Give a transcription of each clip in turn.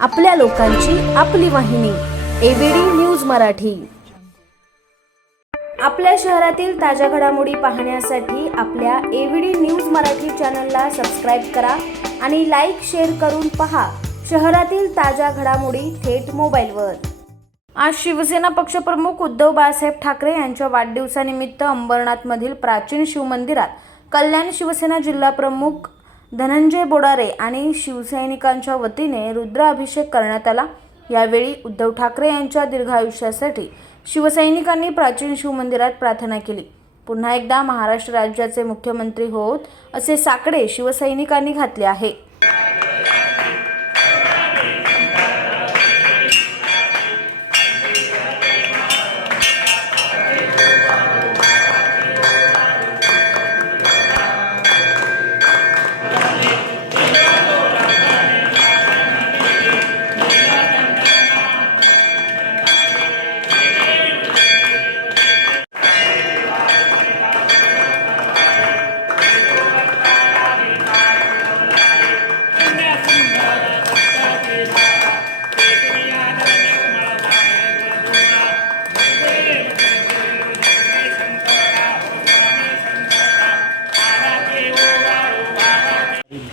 आपल्या लोकांची आपली वाहिनी एबीडी न्यूज मराठी. आपल्या शहरातील ताज्या घडामोडी पाहण्यासाठी आपल्या एबीडी न्यूज मराठी चॅनलला सबस्क्राईब करा आणि लाईक शेअर करून पहा शहरातील ताज्या घडामोडी थेट मोबाईलवर. आज शिवसेना पक्षप्रमुख उद्धव बाळासाहेब ठाकरे यांच्या वाढदिवसानिमित्त अंबरनाथमधील प्राचीन शिवमंदिरात कल्याण शिवसेना जिल्हा प्रमुख धनंजय बोडारे आणि शिवसैनिकांच्या वतीने रुद्राभिषेक करण्यात आला. यावेळी उद्धव ठाकरे यांच्या दीर्घायुष्यासाठी शिवसैनिकांनी प्राचीन शिवमंदिरात प्रार्थना केली. पुन्हा एकदा महाराष्ट्र राज्याचे मुख्यमंत्री होत असे साकडे शिवसैनिकांनी घातले आहे.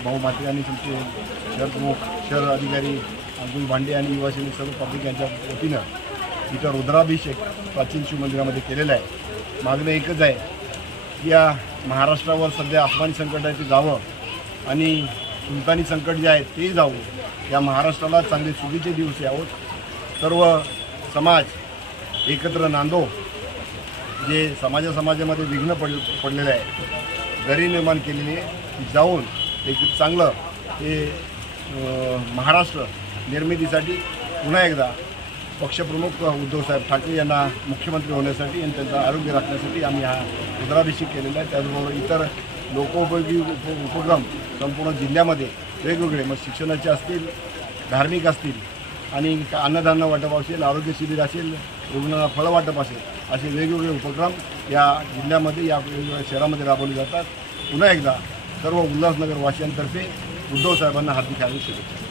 भाऊ माते आणि तुमचे शहर प्रमुख शहर अधिकारी अब्दुल भांडे आणि युवा सर्व पब्लिक यांच्या वतीनं इथं रुद्राभिषेक प्राचीन शिव मंदिरामध्ये केलेला आहे. मागणं एकच आहे की या महाराष्ट्रावर सध्या अफगाणी संकट आहे ते जावं आणि सुलतानी संकट जे आहे ते जावं. या महाराष्ट्राला चांगले सुगीचे दिवस यावं. सर्व समाज एकत्र नांदो जे समाजा समाजामध्ये विघ्न पड पडलेलं आहे. घरी निर्माण केलेली जाऊन एक चांगलं हे महाराष्ट्र निर्मितीसाठी पुन्हा एकदा पक्षप्रमुख उद्धवसाहेब ठाकरे यांना मुख्यमंत्री होण्यासाठी आणि त्यांचं आरोग्य राखण्यासाठी आम्ही हा रुद्राभिषेक केलेला आहे. त्याचबरोबर इतर लोकोपयोगी उप उपक्रम संपूर्ण जिल्ह्यामध्ये वेगवेगळे मग शिक्षणाचे असतील धार्मिक असतील आणि अन्नधान्य वाटप असेल आरोग्य शिबिर असेल रुग्णांना फळं वाटप असेल असे वेगवेगळे उपक्रम या जिल्ह्यामध्ये या वेगवेगळ्या शहरामध्ये राबवले जातात. पुन्हा एकदा सर्व उल्हासनगर वासियांतर्फे उद्धव साहेबांना हार्दिक हार्दिक शुभेच्छा.